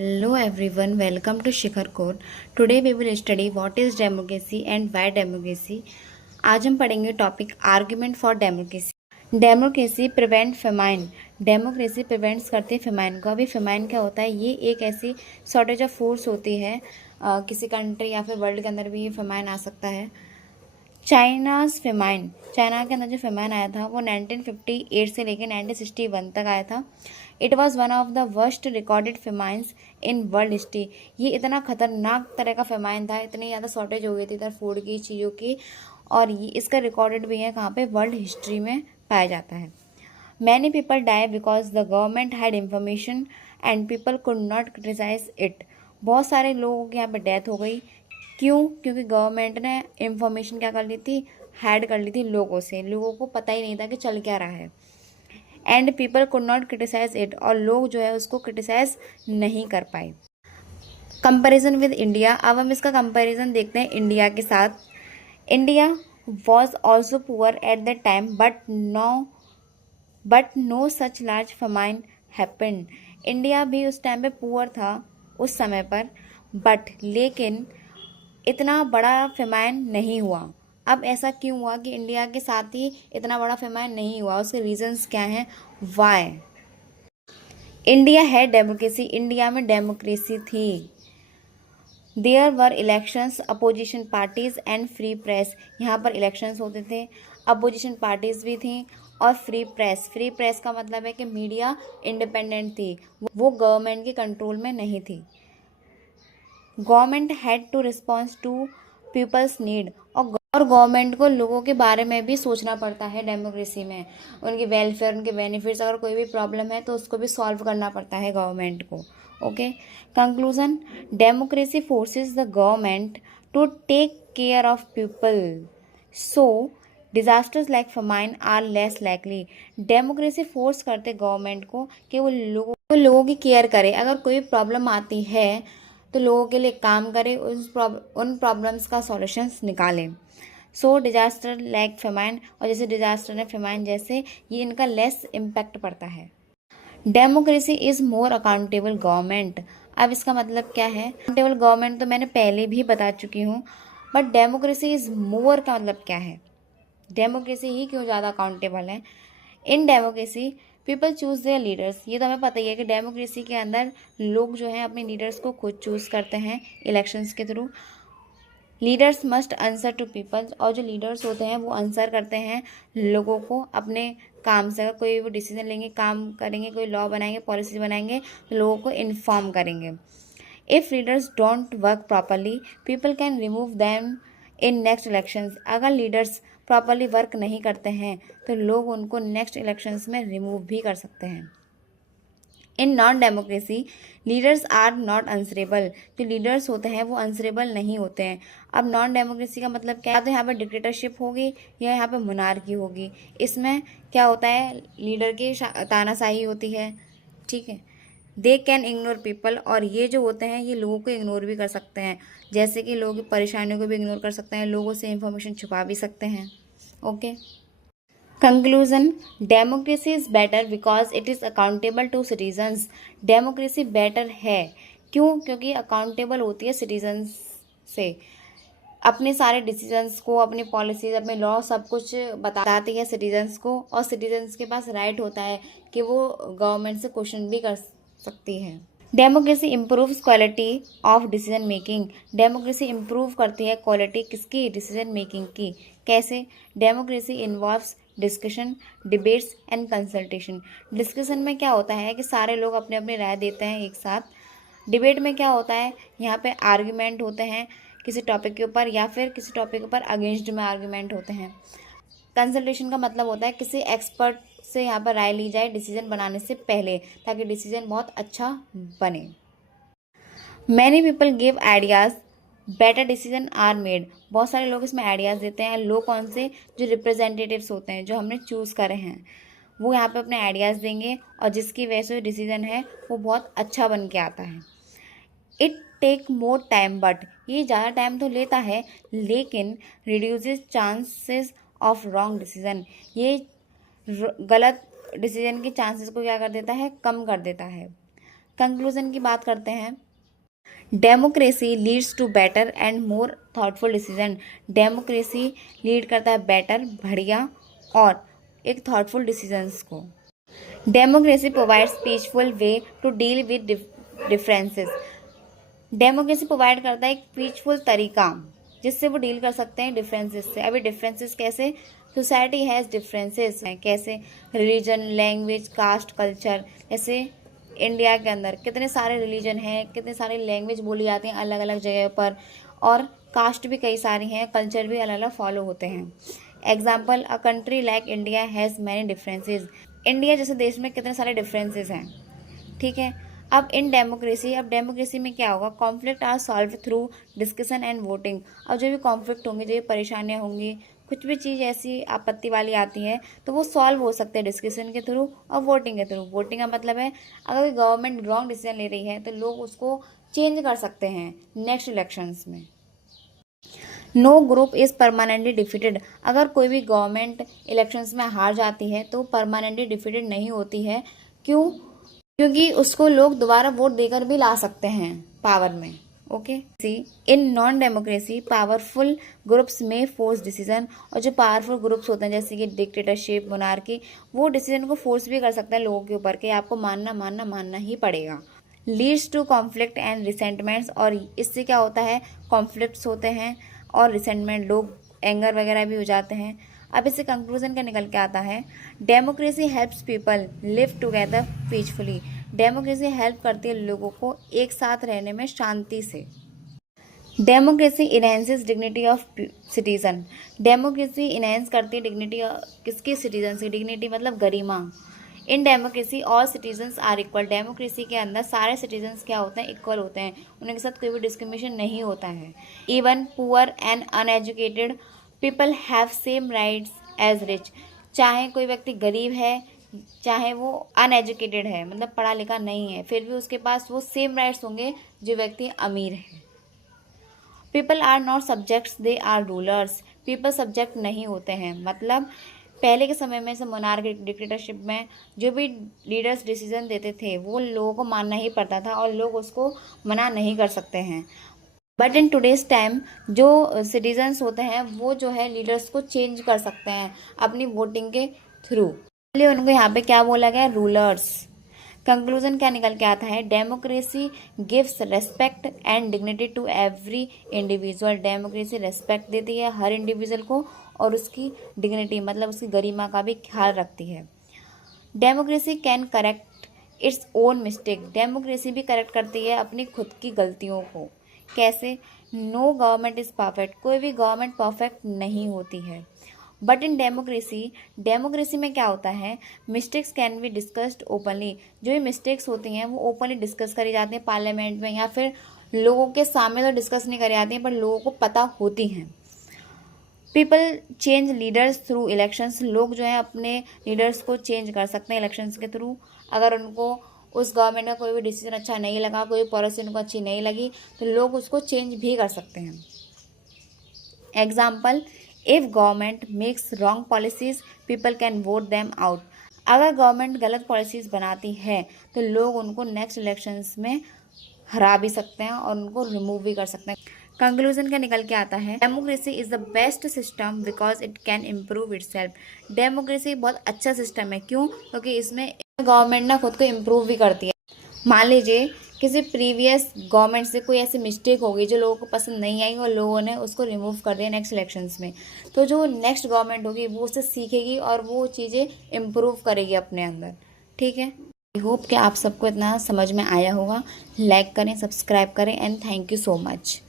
Hello everyone, welcome to Shikhar Code. Today we will study what is democracy and why democracy. आज हम पढ़ेंगे topic argument for democracy. Democracy prevent famine. Democracy prevents करती है famine को। अभी famine क्या होता है? ये एक ऐसी शॉर्टेज ऑफ फूड्स होती है किसी कंट्री या फिर वर्ल्ड के अंदर भी ये फेमाइन आ सकता है। चाइनाज फेमाइन, चाइना के अंदर जो फेमाइन आया था वो 1958 से लेकर 1961 तक आया था। It was one of the worst recorded famines in world history. ये इतना खतरनाक तरह का फेमाइन था, इतनी ज़्यादा शॉर्टेज हो गई थी इधर फूड की चीज़ों की, और ये इसका रिकॉर्डेड भी है कहाँ पे? वर्ल्ड हिस्ट्री में पाया जाता है। Many people die because the government had information and people could not criticise it. बहुत सारे लोगों की यहाँ पे डेथ हो गई। क्यों? क्योंकि गवर्नमेंट ने इंफॉर्मेशन क्या कर ली थी? हैड कर ली थी लोगों से। लोगों को पता ही नहीं था कि चल क्या रहा है। And people could not criticise it, और लोग जो है उसको क्रिटिसाइज नहीं कर पाए। कंपैरिजन विद इंडिया, अब हम इसका कंपैरिजन देखते हैं इंडिया के साथ। India was also poor at the time but no such large famine happened. India भी उस टाइम पे पुअर था उस समय पर, बट लेकिन इतना बड़ा फेमाइन नहीं हुआ। अब ऐसा क्यों हुआ कि इंडिया के साथ ही इतना बड़ा फेमाइन नहीं हुआ? उसके रीजंस क्या हैं? वाई? इंडिया है डेमोक्रेसी, इंडिया में डेमोक्रेसी थी। There were elections, opposition parties and free press. यहाँ पर इलेक्शंस होते थे, अपोजिशन पार्टीज भी थी और फ्री प्रेस। फ्री प्रेस का मतलब है कि मीडिया इंडिपेंडेंट थी, वो गवर्नमेंट के कंट्रोल में नहीं थी। Government had to response to people's need, और गवर्नमेंट को लोगों के बारे में भी सोचना पड़ता है डेमोक्रेसी में। उनके वेलफेयर, उनके बेनिफिट्स, अगर कोई भी प्रॉब्लम है तो उसको भी सॉल्व करना पड़ता है गवर्नमेंट को। Okay, conclusion, democracy forces the government to take care of people, so disasters like famine are less likely. Democracy force करते गवर्नमेंट को कि वो लोगों की केयर करे। अगर कोई प्रॉब्लम आती है तो लोगों के लिए काम करे, उन प्रॉब्लम्स का सॉल्यूशंस निकाले। सो डिजास्टर लाइक फेमाइन, और जैसे डिजास्टर है फेमाइन जैसे, ये इनका लेस इम्पैक्ट पड़ता है। Democracy is more accountable government. अब इसका मतलब क्या है? अकाउंटेबल गवर्नमेंट तो मैंने पहले भी बता चुकी हूँ, बट डेमोक्रेसी इज मोर का मतलब क्या है? डेमोक्रेसी ही क्यों ज़्यादा अकाउंटेबल है? In democracy people choose there leaders. ये तो हमें पता ही है कि डेमोक्रेसी के अंदर लोग जो हैं अपने लीडर्स को खुद चूज करते हैं इलेक्शंस के through. Leaders must answer to people's, और जो लीडर्स होते हैं वो आंसर करते हैं लोगों को अपने काम से। अगर कोई वो डिसीजन लेंगे, काम करेंगे, कोई लॉ बनाएंगे, पॉलिसी बनाएंगे, तो लोगों को इन्फॉर्म करेंगे। If leaders don't work properly people can remove them in next elections. अगर लीडर्स प्रॉपरली वर्क नहीं करते हैं तो लोग उनको नेक्स्ट इलेक्शंस में रिमूव भी कर सकते हैं। In non democracy leaders are not answerable. जो लीडर्स होते हैं वो आंसरेबल नहीं होते हैं। अब नॉन डेमोक्रेसी का मतलब क्या? तो यहाँ पे डिक्टेटरशिप होगी या यहाँ पे मोनार्की होगी। इसमें क्या होता है? लीडर की तानाशाही होती है, ठीक है। दे कैन इग्नोर पीपल, और ये जो होते हैं ये लोगों को इग्नोर भी कर सकते हैं, जैसे कि लोगों की परेशानियों को भी इग्नोर कर सकते हैं, लोगों से इंफॉर्मेशन छुपा भी सकते हैं। Okay, conclusion, democracy is better because it is accountable to citizens. Democracy better है क्यों? क्योंकि अकाउंटेबल होती है सिटीजन्स से, अपने सारे डिसीजंस को, अपनी पॉलिसीज, अपने लॉ, सब कुछ बताती है सिटीजन्स को, और सिटीजन्स के पास राइट होता है कि वो गवर्नमेंट से क्वेश्चन भी कर सकती है। Democracy improves quality of decision making. Democracy improve करती है क्वालिटी किसकी? डिसीजन मेकिंग की। कैसे? Democracy involves discussion, debates and consultation. Discussion में क्या होता है कि सारे लोग अपने अपनी राय देते हैं एक साथ। डिबेट में क्या होता है? यहाँ पे आर्ग्यूमेंट होते हैं किसी टॉपिक के ऊपर, या फिर किसी टॉपिक के ऊपर अगेंस्ट में आर्ग्यूमेंट होते हैं। कंसल्टेशन का मतलब होता है किसी एक्सपर्ट से यहाँ पर राय ली जाए डिसीजन बनाने से पहले, ताकि डिसीजन बहुत अच्छा बने। Many people give ideas, better decision are made. बहुत सारे लोग इसमें आइडियाज़ देते हैं। लोग कौन से? जो रिप्रेजेंटेटिव्स होते हैं, जो हमने चूज़ करे हैं, वो यहाँ पे अपने आइडियाज़ देंगे, और जिसकी वजह से डिसीजन है वो बहुत अच्छा बन के आता है। It take more time, but ये ज़्यादा टाइम तो लेता है, लेकिन reduces chances of wrong decision. ये गलत डिसीजन के चांसेस को क्या कर देता है? कम कर देता है। कंक्लूजन की बात करते हैं। Democracy leads to better and more thoughtful decision. Democracy lead करता है बेटर, बढ़िया और एक थॉटफुल डिसीजंस को। Democracy provides peaceful way to deal with differences. Democracy provide करता है एक पीसफुल तरीका जिससे वो डील कर सकते हैं डिफरेंसेस से। अभी डिफरेंसेस कैसे? सोसाइटी हैज़ डिफरेंसेस हैं, कैसे? Religion, language, caste, culture. जैसे इंडिया के अंदर कितने सारे रिलीजन हैं, कितने सारे लैंग्वेज बोली जाती हैं अलग अलग जगह पर, और कास्ट भी कई सारी हैं, कल्चर भी अलग अलग फॉलो होते हैं। Example, a country like India has many differences. India जैसे देश में कितने सारे डिफरेंसेस हैं, ठीक है। अब डेमोक्रेसी में क्या होगा? Conflict are solve through discussion and voting. अब जो भी कॉन्फ्लिक्ट होंगे, जो भी परेशानियाँ होंगी, कुछ भी चीज़ ऐसी आपत्ति वाली आती है तो वो सॉल्व हो सकते हैं डिस्कशन के थ्रू और वोटिंग के थ्रू। वोटिंग का मतलब है अगर कोई गवर्नमेंट रॉन्ग डिसीजन ले रही है तो लोग उसको चेंज कर सकते हैं नेक्स्ट इलेक्शंस में। No group is permanently defeated. अगर कोई भी गवर्नमेंट इलेक्शंस में हार जाती है तो परमानेंटली डिफीटेड नहीं होती है। क्यों? क्योंकि उसको लोग दोबारा वोट देकर भी ला सकते हैं पावर में। Okay, see in non democracy powerful groups में फोर्स डिसीजन। और जो पावरफुल ग्रुप्स होते हैं जैसे कि डिक्टेटरशिप, मोनार्की, वो डिसीजन को फोर्स भी कर सकते हैं लोगों के ऊपर कि आपको मानना ही पड़ेगा। Leads to conflict and resentments. और इससे क्या होता है? कॉन्फ्लिक्ट्स होते हैं और रिसेंटमेंट, लोग एंगर वगैरह भी हो जाते हैं। अब इससे कंक्लूजन का निकल के आता है, democracy helps people live together peacefully. Democracy help करती है लोगों को एक साथ रहने में शांति से। Democracy enhances dignity of citizen. Democracy enhance करती है डिग्निटी किसकी? सिटीजन की। डिग्निटी मतलब गरिमा। In democracy all citizens are equal. Democracy के अंदर सारे सिटीजन्स क्या होते हैं? इक्वल होते हैं, उनके साथ कोई भी डिस्क्रिमिनेशन नहीं होता है। Even poor and uneducated people have same rights as rich. चाहे कोई व्यक्ति गरीब है, चाहे वो अनएजुकेटेड है, मतलब पढ़ा लिखा नहीं है, फिर भी उसके पास वो सेम राइट्स होंगे जो व्यक्ति अमीर है। People are not subjects, they are rulers. People subject नहीं होते हैं, मतलब पहले के समय में से मोनार्की डिक्टेटरशिप में जो भी लीडर्स डिसीजन देते थे वो लोगों को मानना ही पड़ता था और लोग उसको मना नहीं कर सकते हैं। बट इन टुडेज टाइम जो सिटीजन्स होते हैं वो जो है लीडर्स को चेंज कर सकते हैं अपनी वोटिंग के थ्रू, इसलिए उनको यहाँ पे क्या बोला गया? रूलर्स। कंक्लूजन क्या निकल के आता है? Democracy gives respect and dignity to every individual. Democracy respect देती है हर इंडिविजुअल को और उसकी डिग्निटी मतलब उसकी गरिमा का भी ख्याल रखती है। Democracy can correct its own mistake. Democracy भी करेक्ट करती है अपनी खुद की गलतियों को। कैसे? No government is perfect. कोई भी गवर्नमेंट परफेक्ट नहीं होती है। बट इन डेमोक्रेसी में क्या होता है? Mistakes can be discussed openly. जो भी मिस्टेक्स होती हैं वो ओपनली डिस्कस करी जाती हैं पार्लियामेंट में, या फिर लोगों के सामने तो डिस्कस नहीं करी जाती हैं पर लोगों को पता होती हैं। People change leaders through elections. लोग जो है अपने लीडर्स को चेंज कर सकते हैं इलेक्शंस के थ्रू। अगर उनको उस गवर्नमेंट का कोई भी डिसीजन अच्छा नहीं लगा, कोई पॉलिसी उनको अच्छी नहीं लगी, तो लोग उसको चेंज भी कर सकते हैं। Example, if government makes wrong policies people can vote them out. अगर गवर्नमेंट गलत पॉलिसीज बनाती है तो लोग उनको नेक्स्ट इलेक्शंस में हरा भी सकते हैं और उनको रिमूव भी कर सकते हैं। कंक्लूजन क्या निकल के आता है? Democracy is the best system because it can improve itself. Democracy बहुत अच्छा सिस्टम है। क्यों? क्योंकि इसमें गवर्नमेंट ना खुद को इम्प्रूव भी करती है। मान लीजिए किसी प्रीवियस गवर्नमेंट से कोई ऐसी मिस्टेक होगी जो लोगों को पसंद नहीं आई और लोगों ने उसको रिमूव कर दिया नेक्स्ट इलेक्शंस में, तो जो नेक्स्ट गवर्नमेंट होगी वो उससे सीखेगी और वो चीज़ें इम्प्रूव करेगी अपने अंदर। ठीक है, आई होप कि आप सबको इतना समझ में आया होगा। लाइक करें, सब्सक्राइब करें and thank you so much.